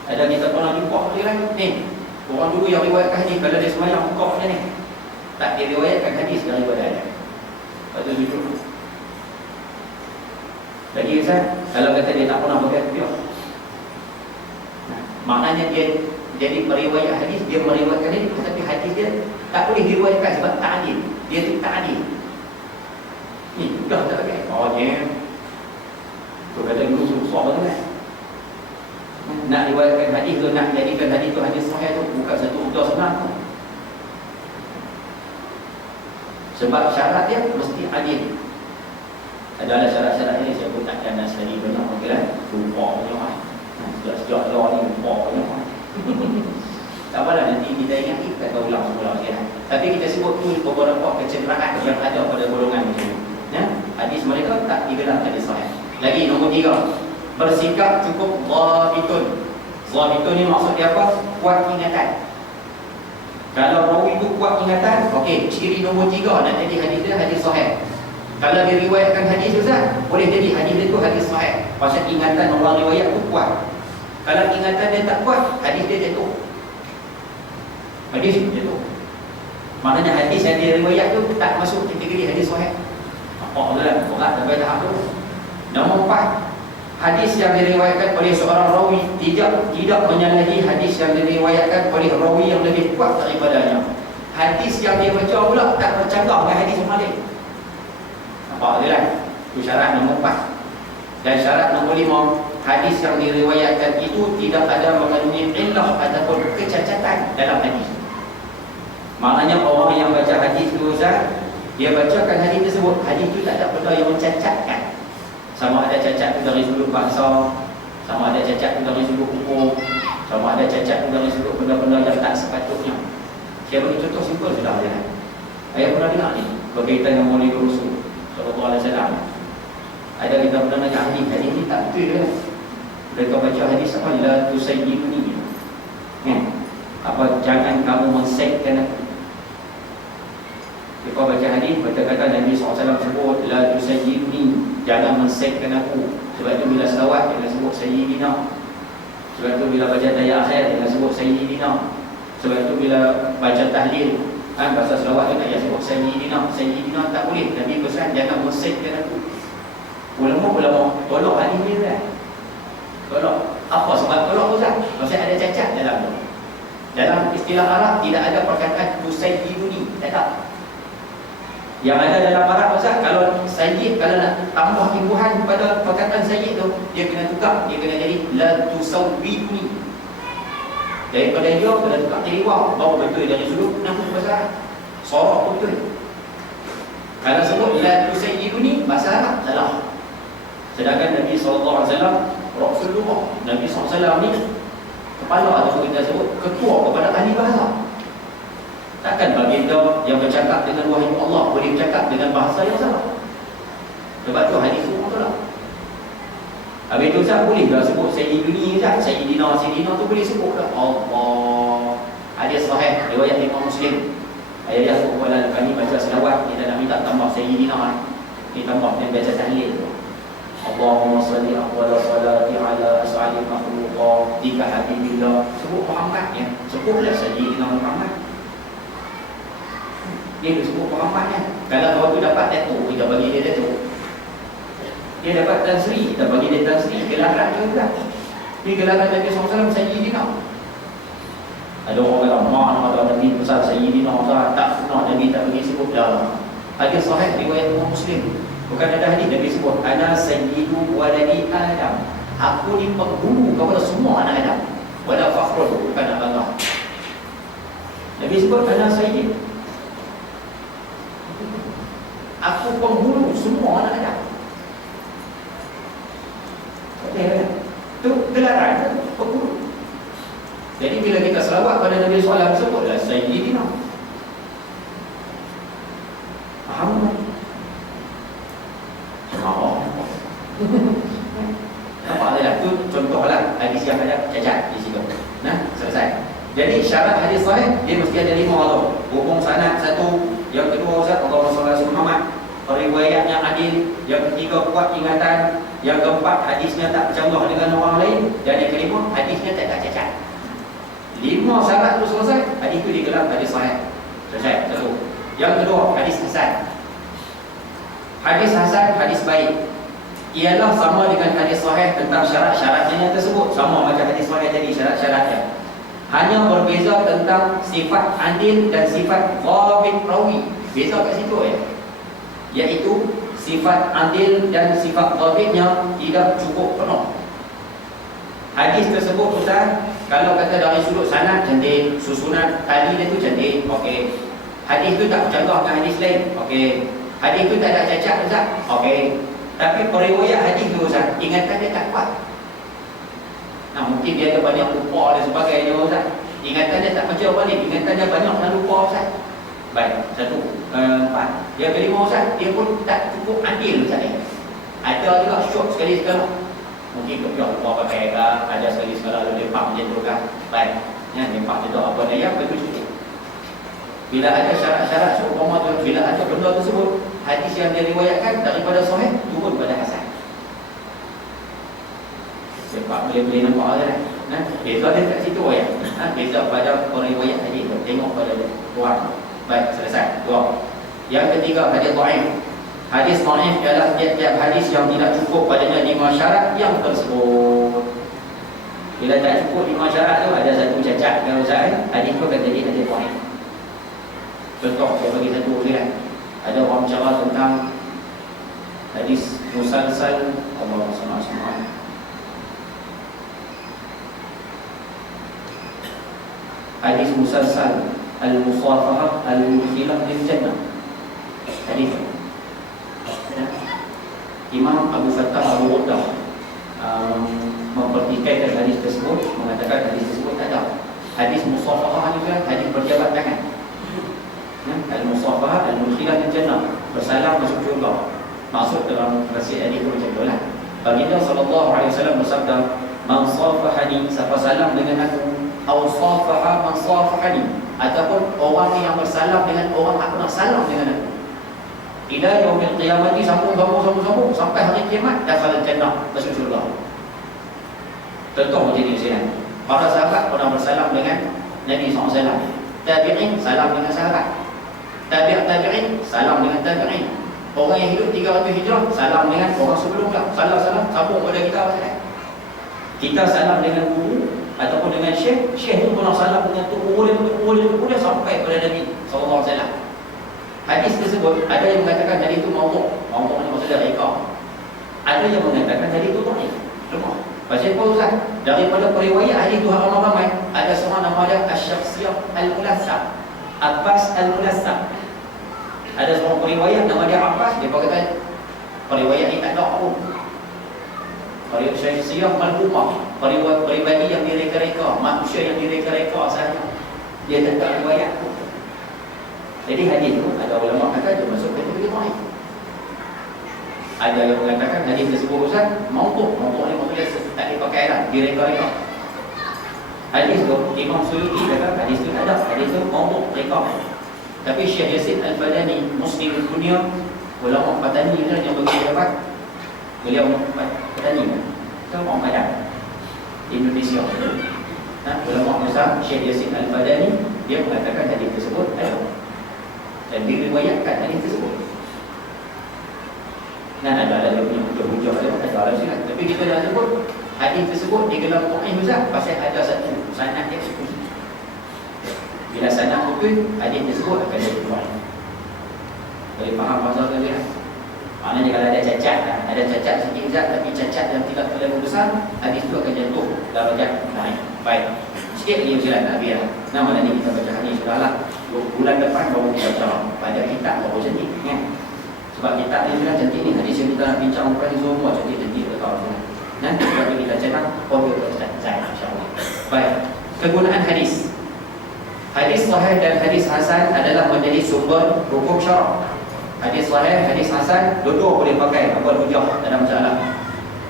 Ada kita pernah jumpa dia kan? Ni, orang dulu yang riwayatkan hadis, kalau dia semayang buka dia ni, tak dia riwayatkan hadis dari daripada dia. Lepas tu jujur. Jadi Ustaz, kalau kata dia tak pernah berkata dia, maknanya dia jadi periwayat hadis, dia meriwayatkan ini, tetapi hadis dia tak boleh diriwayatkan sebab tak adil. Dia tu tak adil. Ni dah tak pakai. Oh je. Tu kata dulu susah banget. Nak riwayatkan hadis tu, nak jadikan hadis tu hadis sahih tu bukan satu udah senang. Sebab syarat dia mesti adil. Adalah syarat-syarat ini saya pun tak kena sekali banyak okeylah. Lupa punya ah. Sejak law ni lupa punya ah. Tak apalah, nanti kita ingat kita akan ulang okeylah. Tapi kita sebut tu beberapa kecederaan yang ada pada golongan ini. Ya, hadis mereka tak digelar hadis sahih. Lagi nombor 3, bersikap cukup dhabitun. Dhabitun ni maksud dia apa? Kuat ingatan. Kalau rawi itu kuat ingatan, okey, ciri nombor 3 nak jadi hadis dia hadis sahih. Kalau dia riwayatkan hadis Ustaz, boleh jadi hadis dia tu hadis sahih. Pasal ingatan orang riwayat tu kuat. Kalau ingatan dia tak kuat, hadis dia jatuh. Hadis jatuh. Maknanya hadis yang dia riwayat tu tak masuk kategori hadis sahih. Apa lah, berat sampai tahap tu. Nombor 4, hadis yang diriwayatkan oleh seorang rawi tidak menyalahi hadis yang diriwayatkan oleh rawi yang lebih kuat daripadanya. Hadis yang dia baca pula tak bercanggah dengan hadis yang lain. Nampak dia lah. Itu syarat nombor 4. Dan syarat nombor 5, hadis yang diriwayatkan itu tidak ada mengandungi illah ataupun kecacatan dalam hadis. Maknanya orang yang baca hadis tu Ustaz, dia bacakan hadis tersebut, hadis itu tak ada benda yang mencacatkan. Sama ada cacat tu dari sudut bahasa, sama ada cacat tu dari sudut hukum, sama ada cacat tu dari sudut benda-benda yang tak sepatutnya. Saya bagi contoh simpel sudah ada. Ayah pernah dengar ni berkaitan dengan Maulid Rasul sallallahu alaihi wasallam. Ada kita pernah nanya hadis ni tak betul ke? Mereka baca hadis apa? La tusayyibuni. Apa jangan kamu mensekkan aku. Kita baca hadis, baca kata Nabi SAW sebut la tusayyibni, jangan mensekkan aku. Sebab itu bila selawat jangan sebut sayyidina. Sebab itu bila baca daya akhir jangan sebut sayyidina. Sebab itu bila baca tahlil bahasa selawat tu tak payah sebut sayyidina. Sayyidina tak boleh. Nabi pesan jangan mensekkan aku. Ulama tolak hadis ni kan. Tolak. Apa sebab tolak Ustaz? Pasal ada cacat dalam tu. Dalam istilah Arab tidak ada perkataan tusayyibuni, tak ada. Yang ada dalam Arab Ustaz, kalau sayyid, kalau nak tambah imbuhan pada perkataan sayyid tu, dia kena tukar, dia kena jadi la tusawwibuni. Daripada dia kena tukar jadi waw, baru betul dari sudut nahwu bahasa sorok pun betul. Kalau sebut la tusayyibuni, bahasa Arab salah. Sedangkan Nabi SAW Rasulullah, Nabi SAW ni kepala atau kita sebut ketua kepada ahli bahasa. Takkan baginda yang bercakap dengan wahyu Allah boleh bercakap dengan bahasa yang sama. Sebab tu hadis tu betul. Habis tu Ustaz boleh tak sebut Sayyidini Ustaz? Sayyidina tu boleh sebut tak? Allah. Hadis sahih riwayat Imam Muslim. Ayat tu wala kami baca selawat, kita nak minta tambah Sayyidina. Kita tambah dan baca tahlil tu. Allahumma salli afdal salati ala as'ali makhluqat dika habibillah. Sebut Muhammad ya. Sebutlah Sayyidina Muhammad. Dia disebut Muhammadnya. Kalau kau tu dapat tattoo, kita bagi dia tattoo. Dia dapat Tan Sri, kita bagi dia Tan Sri. Gelaran juga. Dia gelaran Nabi SAW Sayyidina. Ada orang kata, mana ada Nabi besar Sayyidina, tak pernah Nabi tak bagi sebut dah. Hadis sahih riwayat Imam Muslim. Bukan ada hadis Nabi sebut ana sayyidu waladi Adam. Aku ni penghulu kepada semua anak Adam. Wala fakhrul, bukan nak bangga. Nabi sebut ana sayyid. Aku penghulu semua anak Adam. Okey, tu gelaran penghulu. Jadi bila kita selawat pada Nabi SAW, sebutlah Sayyidina. Faham tak? Nampak tak? Itu contohlah hadis yang ada cacat di situ. Nah, selesai. Jadi syarat hadis sahih dia mesti ada 5 tu. Hubung sanad 1, yang kedua Ustaz Allahumma salli ala Muhammad, riwayatnya adil, yang ketiga kuat ingatan, yang keempat hadisnya tak bercanggah dengan orang lain, dan yang kelima hadisnya tak ada cacat. 5 syarat tu selesai, hadis tu digelar hadis sahih. Selesai. 1. Yang kedua hadis hasan. Hadis hasan, hadis baik, ialah sama dengan hadis sahih tentang syarat-syaratnya tersebut. Sama macam hadis sahih tadi syarat-syaratnya. Hanya berbeza tentang sifat adil dan sifat dhabit rawi. Beza kat situ ya. Iaitu sifat adil dan sifat dhabitnya tidak cukup penuh. Hadis tersebut Ustaz, kalau kata dari sudut sanad cantik, susunan tali dia tu cantik, okey. Hadis tu tak bercanggah dengan hadis lain, okey. Hadis tu tak ada cacat Ustaz, okey. Tapi periwayat hadis tu Ustaz, ingatan dia tak kuat. Nah, mungkin dia ada banyak lupa dan sebagainya Ustaz. Ingatan dia tak macam balik, ingatan dia banyak dan lupa Ustaz. Baik, 1, 4. Yang kelima Ustaz, dia pun tak cukup adil Ustaz ni. Ada juga short sekali sekala. Mungkin dia lupa pakai ada sekali sekala dia lempak macam tu kan. Baik, ya, lempak je tu apa daya, betul cukup. Bila ada syarat-syarat seumpama tu, bila ada benda tersebut, hadis yang diriwayatkan daripada sahih turun pada hasan. Sebab boleh nampak kan? Beza dia kat situ ya. Beza pada periwayat hadis tu. Tengok pada tuan. Baik, selesai. Dua. Yang ketiga, hadis dhaif. Hadis dhaif ialah tiap-tiap hadis yang tidak cukup padanya 5 syarat yang tersebut. Bila tak cukup 5 syarat tu, ada satu cacat kalau saya, hadis tu akan jadi hadis dhaif. Contoh, saya bagi satu ujian. Ada orang bicara tentang hadis musalsal, Allah SWT. Hadis musalsal al-musafahah al-mudkhilah lil jannah. Hadis Imam Abu Fattah Abu Ghuddah mempertikaikan hadis tersebut, mengatakan hadis tersebut tak ada. Hadis musafahah ni kan hadis berjabat tangan. Al-musafahah al-mudkhilah lil jannah, bersalam masuk syurga. Maksud dalam versi hadis itu macam itulah. Baginda sallallahu alaihi wasallam bersabda, "Man safahani, siapa salam dengan aku, atau safaha man safahani, ataupun orang yang bersalam dengan orang aku nak salam dengan aku, ila yaumil qiyamati, sambung sampai hari kiamat, dakhala jannah, masuk syurga." Contoh macam ni sekalian. Para sahabat pernah bersalam dengan Nabi SAW. Tabi'in salam dengan sahabat. Tabi'in salam dengan tabi'in. Orang yang hidup 300 hijrah salam dengan orang sebelum dah. Salam sambung pada kita masalah. Kita salam dengan guru ataupun dengan syekh tu pernah salam dengan tuku dia sampai pada Nabi SAW. Hadis tersebut ada yang mengatakan hadis itu maudhu'. Maudhu' ni maksudnya reka. Ada yang mengatakan hadis itu dhaif, lemah. Pasal apa Ustaz? Daripada periwayat hadis itu ramai-ramai, ada seorang nama dia Asy-Syakhsiyah Al-Mulassam, Abbas Al-Mulassam. Ada seorang periwayat nama dia Abbas, dia kata periwayat ni tak ada pun. Periwayat Syakhsiyah Malhumah, peribadi yang direka-reka, manusia yang direka-reka sahaja. Dia tak ada riwayat pun. Jadi hadis itu ada ulama kata dia masuk kategori dhaif. Ada yang mengatakan hadis tersebut Ustaz maudhu'. Maudhu' ni maksudnya tak dipakai dah, direka-reka. Hadis tu Imam Suyuti kata hadis tu tak ada, hadis tu maudhu', reka. Tapi Syekh Yasin Al-Fadani, Muslim dunia, ulama Patani kan yang bagi dapat. Beliau Patani kan orang Padang Indonesia. Ulama besar Syekh Yasin Al-Fadani, dia mengatakan hadis tersebut ada dan diriwayatkan hadis tersebut. Ada dia punya hujah-hujah ada dalam sini. Tapi kita dah sebut hadis tersebut digelar dhaif Ustaz pasal ada satu sanad dia eksekusi. Bila sanad betul, hadis tersebut akan jadi dhaif. Boleh faham pasal tu dia? Maknanya kalau ada cacat sikit Ustaz, tapi cacat yang tidak terlalu besar, hadis itu akan jatuh darjat dhaif. Baik. Sikit lagi ujian nak biar. Nama tadi kita baca hadis sudahlah. Bulan depan baru kita baca pada kitab baru macam ni kan. Sebab kitab ni sudah cantik ni. Hadis yang kita nak bincang bukan semua cantik-cantik kita tahu ni. Nanti kalau kita cetak audio saya insya-Allah. Baik. Kegunaan hadis. Hadis sahih dan hadis hasan adalah menjadi sumber hukum syarak. Hadis sahih, hadis hasan dua-dua boleh pakai buat hujah, tak ada masalah.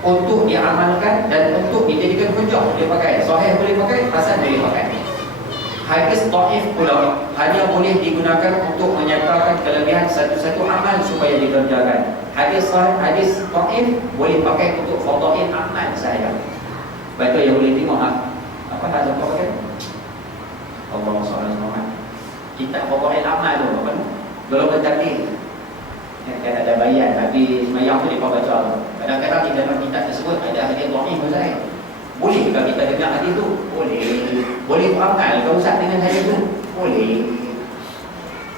Untuk diamalkan dan untuk dijadikan hujah boleh pakai. Sahih boleh pakai, hasan boleh pakai. Hadis dhaif pula hanya boleh digunakan untuk menyatakan kelebihan satu-satu amal supaya dikerjakan. Hadis sahih, hadis dhaif boleh pakai untuk fadail amal sahaja. Betul yang boleh tengok apa hadis apa pakai? Allahumma shalli ala Muhammad. Kita fadail amal tu apa ni? Golongan takdir. Kan ada bayan tapi semayang tu depa baca. Kadang-kadang di dalam kitab tersebut ada hadis dhaif Ustaz. Boleh kalau kita dengar hadis tu? Boleh beramal ke Ustaz dengan hadis tu? Boleh.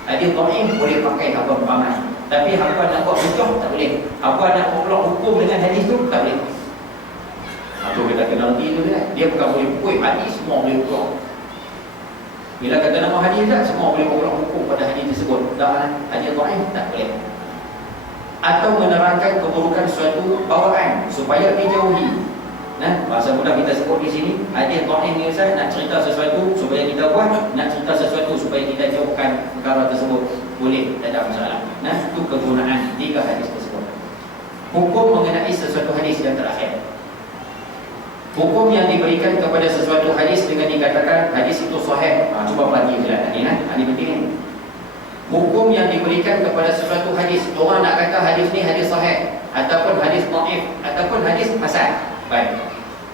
Hadis dhaif boleh pakai apa beramal. Tapi apa nak buat hujah tak boleh. Apa nak buat hukum dengan hadis tu tak boleh. Itu kita kena reti tu kan. Dia bukan boleh pukul hadis semua boleh buat. Bila kata nama hadis tak semua boleh buat hukum pada hadis tersebut. Dan hadis dhaif tak boleh. Atau menerangkan keburukan suatu bawaan supaya dijauhi. Bahasa mudah kita sebut di sini hadis dhaif ni Ustaz nak cerita sesuatu supaya kita buat, nak cerita sesuatu supaya kita jauhkan perkara tersebut, boleh, tak ada masalah. Itu kegunaan tiga hadis tersebut. Hukum mengenai sesuatu hadis yang terakhir. Hukum yang diberikan kepada sesuatu hadis dengan dikatakan hadis itu sahih. Cuba perhati je lah tadi ini penting ni. Hukum yang diberikan kepada sesuatu hadis, orang nak kata hadis ni hadis sahih ataupun hadis dhaif ataupun hadis hasan, baik,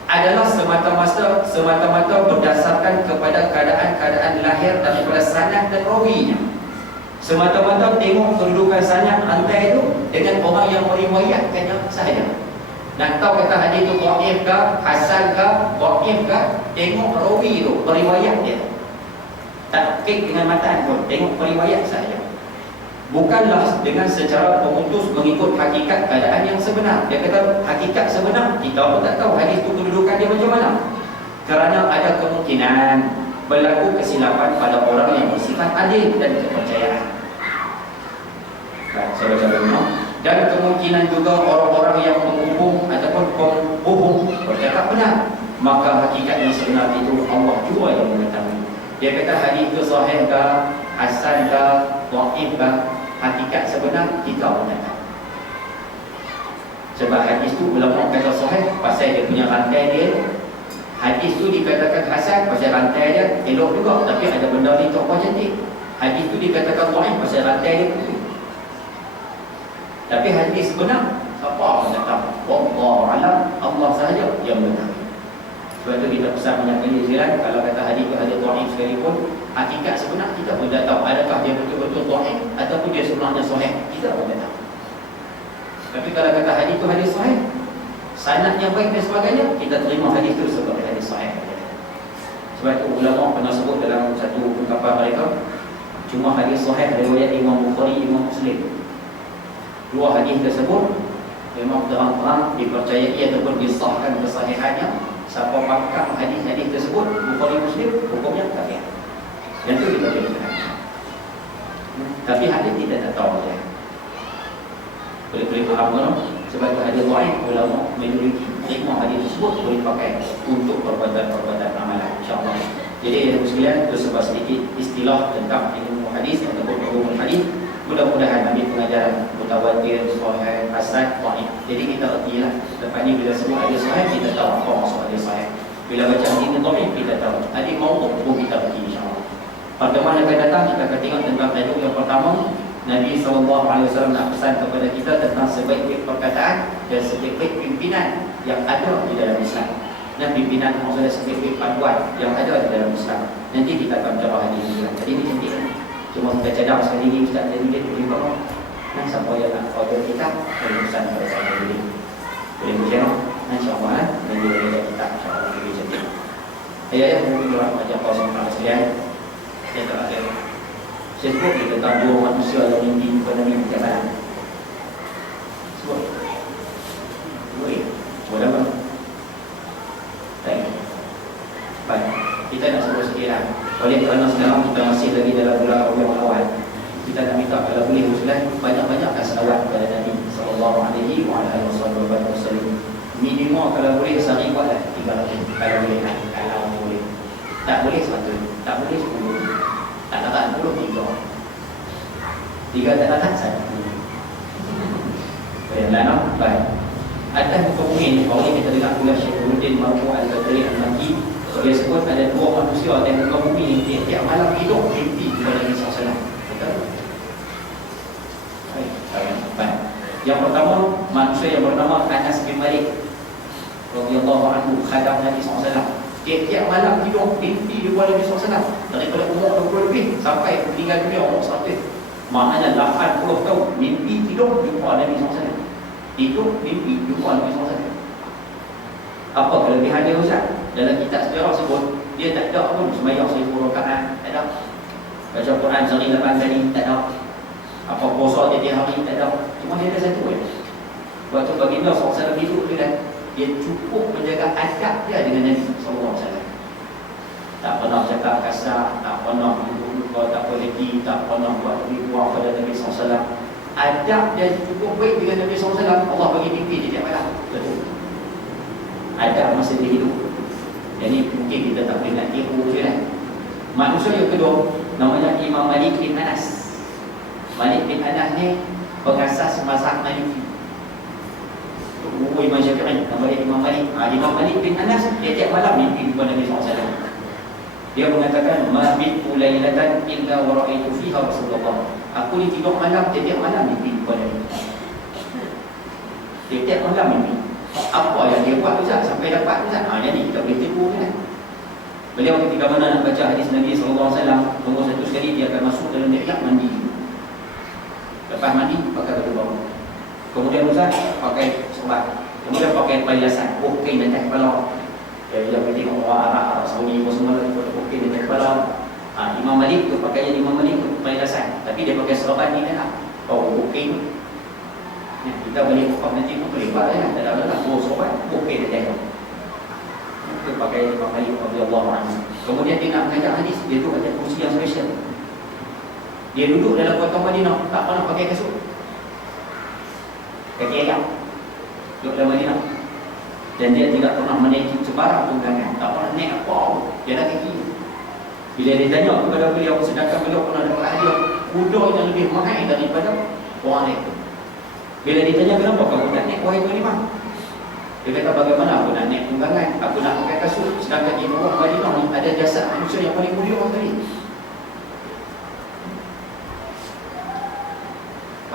adalah semata-mata berdasarkan kepada keadaan lahir daripada sanad dan rawinya. Semata-mata tengok kedudukan sanad rantai itu dengan orang yang meriwayatkannya sahaja. Nak tahu kata hadis itu dhaif ke, hasan ke, dhaif ke, tengok rawi itu, periwayat dia. Tak kek dengan matan pun, tengok periwayat sahaja. Bukanlah dengan secara pemutus mengikut hakikat keadaan yang sebenar. Dia kata hakikat sebenar, kita pun tak tahu hadis itu kedudukan dia macam mana. Kerana ada kemungkinan berlaku kesilapan pada orang yang bersifat adil dan kepercayaan. Dan kemungkinan juga orang-orang yang menghubung ataupun penghubung bercakap benar. Maka hakikat yang sebenar itu Allah juga yang mengetahui. Dia kata hadis itu sahih ke, hasan ke, dhaif ke, hakikat sebenar kita pun tak tahu. Sebab hadis tu ulama kata sahih pasal dia punya rantai dia. Hadis tu dikatakan hasan pasal rantai dia elok juga, tapi ada benda ni tokoh cantik. Hadis tu dikatakan dhaif pasal rantai dia putih. Tapi hadis benar siapa pun tak tahu. Wallahu a'lam, Allah sahaja yang mengetahui. Sebab tu kita pesan banyak kali sekalian, kalau kata hadis itu hadis dhaif sekalipun, hakikat sebenar kita pun tak tahu. Adakah dia betul-betul dhaif ataupun dia sebenarnya sahih, kita pun tak tahu. Tapi kalau kata hadis itu hadis sahih, sanad yang baik dan sebagainya, kita terima hadis itu sebagai hadis sahih. Sebab itu ulama pernah sebut dalam satu ungkapan mereka, cuma hadis sahih riwayat Imam Bukhari, Imam Muslim. Dua hadis tersebut memang terang-terang dipercayai ataupun disahkan kesahihannya. Siapa pakar hadis-hadis tersebut, Bukhari Muslim, hukumnya kafir. Yang itu kita boleh kena. Tapi hadis kita tak tahu saja. Boleh faham kan? Sebab itu hadis dhaif, ulama majoriti terima hadis tersebut boleh pakai untuk perbuatan-perbuatan amalan, insya-Allah. Jadi yang sekalian, itu sebab sedikit istilah tentang ilmu hadis ataupun ilmu hadis. Mudah-mudahan ambil pengajaran mutawatir, sahih, hasan, dhaif. Jadi kita ertilah. Lepas ni bila sebut hadis sahih, kita tahu apa maksud hadis sahih. Bila baca hadis dhaif, kita tahu. Hadis maudhu pun kita erti, insya-Allah. Pertemuan yang akan datang, kita akan tengok tentang tajuk yang pertama. Nabi SAW nak pesan kepada kita tentang sebaik-baik perkataan dan sebaik-baik pimpinan yang ada di dalam Islam. Dan pimpinan maksudnya sebaik-baik panduan yang ada di dalam Islam. Nanti kita akan bicara hadis ini. Jadi ini cantik. Cuma kita cadang sekali lagi Ustaz jadi dia boleh bawa. Dan siapa yang nak order kita boleh pesan kepada saya boleh. Boleh berjaya. InsyaAllah dan dia boleh kita InsyaAllah lebih cantik. Ayah mungkin orang macam kau sama sekalian. Saya tak ada. Saya sebut tentang dua manusia yang mimpi kepada Nabi setiap malam. Sebut. Boleh. Boleh apa? Baik. Baik. Kita nak sebut sikit lah. Oleh kerana sekarang kita masih lagi dalam bulan Rabiul Awal, kita nak minta kalau boleh Muslim banyak-banyakkan selawat kepada Nabi sallallahu alaihi wasallam. Minimum kalau boleh sehari buatlah 300 kalau boleh kan. Kalau boleh. Tak boleh 100, tak boleh 10. Tak dapat 10 3 tak dapat 1. Baiklah nak. Baik. Atas muka bumi ni, orang kita dengar pula Syekh Nuruddin Marfu Al-Qadri Al-Makki. Dia sebut ada dua manusia di muka bumi ni tiap malam hidup mimpi kepada Nabi SAW. Betul? Baik. Yang pertama, manusia yang bernama Anas bin Malik radhiyallahu anhu, khadam Nabi SAW. Tiap malam hidup mimpi kepada Nabi SAW. Daripada umur 20 lebih sampai meninggal dunia umur 100. Maknanya 80 tahun mimpi hidup jumpa Nabi SAW. Hidup mimpi jumpa Nabi SAW. Apa kelebihan dia Ustaz? Dalam kitab sejarah sebut dia tak ada pun sembahyang 1000 rakaat, tak ada. Baca Quran sehari 8 kali, tak ada. Apa puasa tiap hari, tak ada. Cuma dia ada satu je. Waktu baginda SAW hidup dia cukup menjaga adab dia dengan Nabi SAW. Tak pernah cakap kasar, tak pernah lupa, tak politi, tak pernah buat lebih kurang pada Nabi SAW. Adab dia cukup baik dengan Nabi SAW. Allah bagi mimpi dia tiap malam. Betul. Adab masa dia hidup. Jadi mungkin kita tak boleh nak tiru je lah. Manusia yang kedua namanya Imam Malik bin Anas. Malik bin Anas ni pengasas mazhab Maliki. Imam Syafi'i, nama dia Imam Malik. Imam Malik bin Anas dia tiap malam mimpi kepada Nabi SAW. Dia mengatakan, ma bitu lailatan illa wa ra'aitu fiha Rasulullah. Aku ni tidur malam, tiap malam mimpi kepada dia. Tiap malam mimpi. Apa yang dia buat Ustaz sampai dapat Ustaz? Jadi kita boleh tipu kan. Beliau ketika mana nak baca hadis Nabi SAW, tunggu satu sekali dia akan masuk dalam bilik mandi. Lepas mandi pakai baju baru. Kemudian Ustaz pakai sobat. Kemudian pakai perhiasan, kain dan kepala. Dia tengok orang Arab Saudi semua kain dan kepala. Imam Malik tu pakaian Imam Malik tu perhiasan, tapi dia pakai serban ni kan. Kain. Kita boleh buka nanti pun boleh buat kan. Tak ada lah, serban, kain dan kepala. Itu pakaian Imam Malik radhiyallahu anhu. Kemudian dia nak mengajar hadis, dia tu ada kursi yang special. Dia duduk dalam kota Madinah, tak pernah pakai kasut. Kaki ayam. Duduk dalam Madinah. Dan dia tidak pernah menaiki sebarang tunggangan. Tak pernah naik apa. Dia nak kaki. Bila dia tanya kepada beliau, sedangkan beliau pernah dapat hadiah kuda yang lebih mahal daripada orang lain. Bila ditanya kenapa kamu tak naik wahai Tuan Imam? Dia kata bagaimana aku nak naik tunggangan, aku nak pakai kasut, sedangkan di bawah Madinah ni ada jasad manusia yang paling mulia tadi.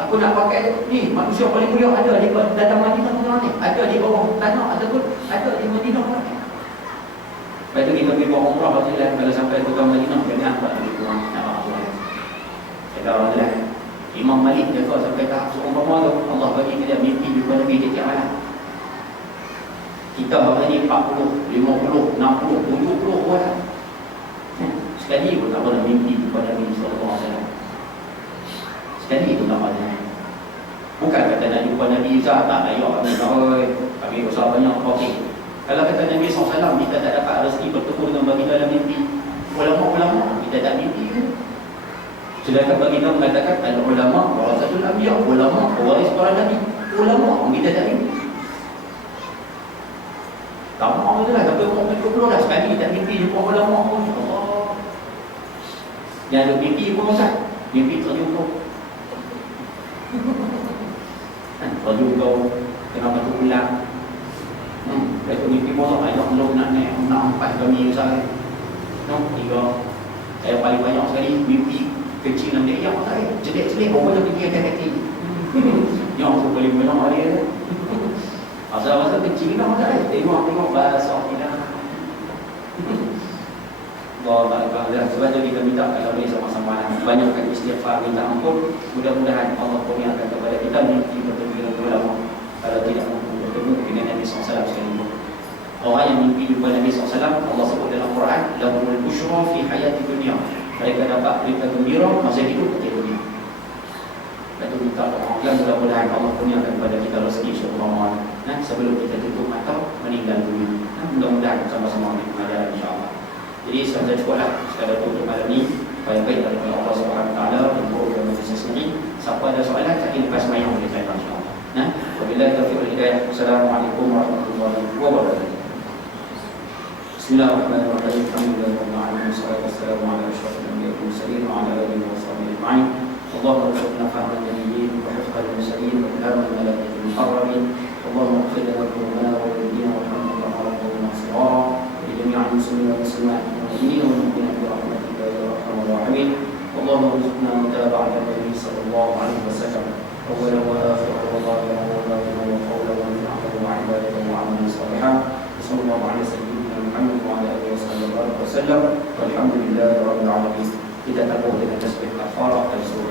Aku nak pakai ni, manusia paling mulia ada di dalam Madinah mana ni? Ada di bawah tanah ataupun ada di Madinah mana ni? Lepas tu kita pergi buat umrah Al-Zilan. Kalau sampai ke Madinah, jangan buat lebih kurang nak buat. Kata Al-Zilan, Imam Malik dia kau sampai tahap seumpama tu, Allah bagi kita mimpi jumpa Nabi tiap malam. Kita hari ni 40, 50, 60, 70 orang. Sekali pun tak pernah mimpi jumpa Nabi SAW. Sekali itu tak pernah. Bukan kata nak jumpa Nabi Isa, tak layak kami usaha banyak, okey. Kalau kata Nabi SAW, kita tak dapat rezeki bertemu dengan baginda dalam mimpi. Ulama-ulama, kita tak mimpi ke? Sedangkan baginda mengatakan, al-ulama warasatul anbiya, ulama pewaris para nabi. Ulama, kita tak mimpi. Tak mahu je lah, tapi orang berkumpul dah sekali tak mimpi jumpa ulama pun. Allah. Yang ada mimpi pun Ustaz, mimpi terjumpa. Terjumpa, tengah batu ulang. Lepas tu mimpi pun ayah belum nak naik, nak 4 kami Ustaz. Tiga. Saya paling banyak sekali mimpi kecil dan dia yang saya jelek-jelek orang boleh pergi atas kaki. Yang tu paling banyak dia. Asal-asal kecil lah saya tengok bahasa kita. Allah, sebab tu kita minta kalau boleh sama-sama banyakkan istighfar, minta ampun. Mudah-mudahan Allah kurniakan kepada kita mimpi bertemu dengan ulama. Kalau tidak mampu bertemu dengan Nabi SAW sekali. Orang yang mimpi jumpa Nabi SAW, Allah sebut dalam Quran, lahumul busyra fi hayati dunia. Mereka dapat berita gembira masa hidup di dunia. Lepas tu minta doa, mudah-mudahan Allah kurniakan kepada kita rezeki syukur sebelum kita tutup mata meninggal dunia. Mudah-mudahan sama-sama mengajar insya-Allah. Jadi sudah cukuplah sekadar untuk malam ni. Yang baik daripada Allah Subhanahu Wa Taala untuk manusia sendiri. Siapa ada soalan tak kira lepas mayang boleh tanya insya-Allah. Wabillahi taufiq wal hidayah. Assalamualaikum warahmatullahi wabarakatuh. Bismillahirrahmanirrahim. Alhamdulillahirabbil alamin. Wassalatu wassalamu ala asyrafil anbiya'i wal mursalin wa ala alihi wa sahbihi ajma'in. اللهم ارزقنا فهم النبيين وحفظ المرسلين وكلام الملائكة المقربين. اللهم اغفر لنا ذنوبنا ووالدينا وارحمنا كما ربنا صغارا ولجميع المسلمين والمسلمات والمؤمنين والمؤمنات برحمتك يا ارحم الراحمين. اللهم ارزقنا متابعة النبي صلى الله عليه وسلم أولا وآخرا وظاهرا وباطنا وقولا وفعلا وعبادة وعملا صالحا. وصلى الله على سيدنا محمد وعلى آله وصحبه وسلم والحمد لله رب العالمين. Kita tahu dengan tasbih kafarah dan surah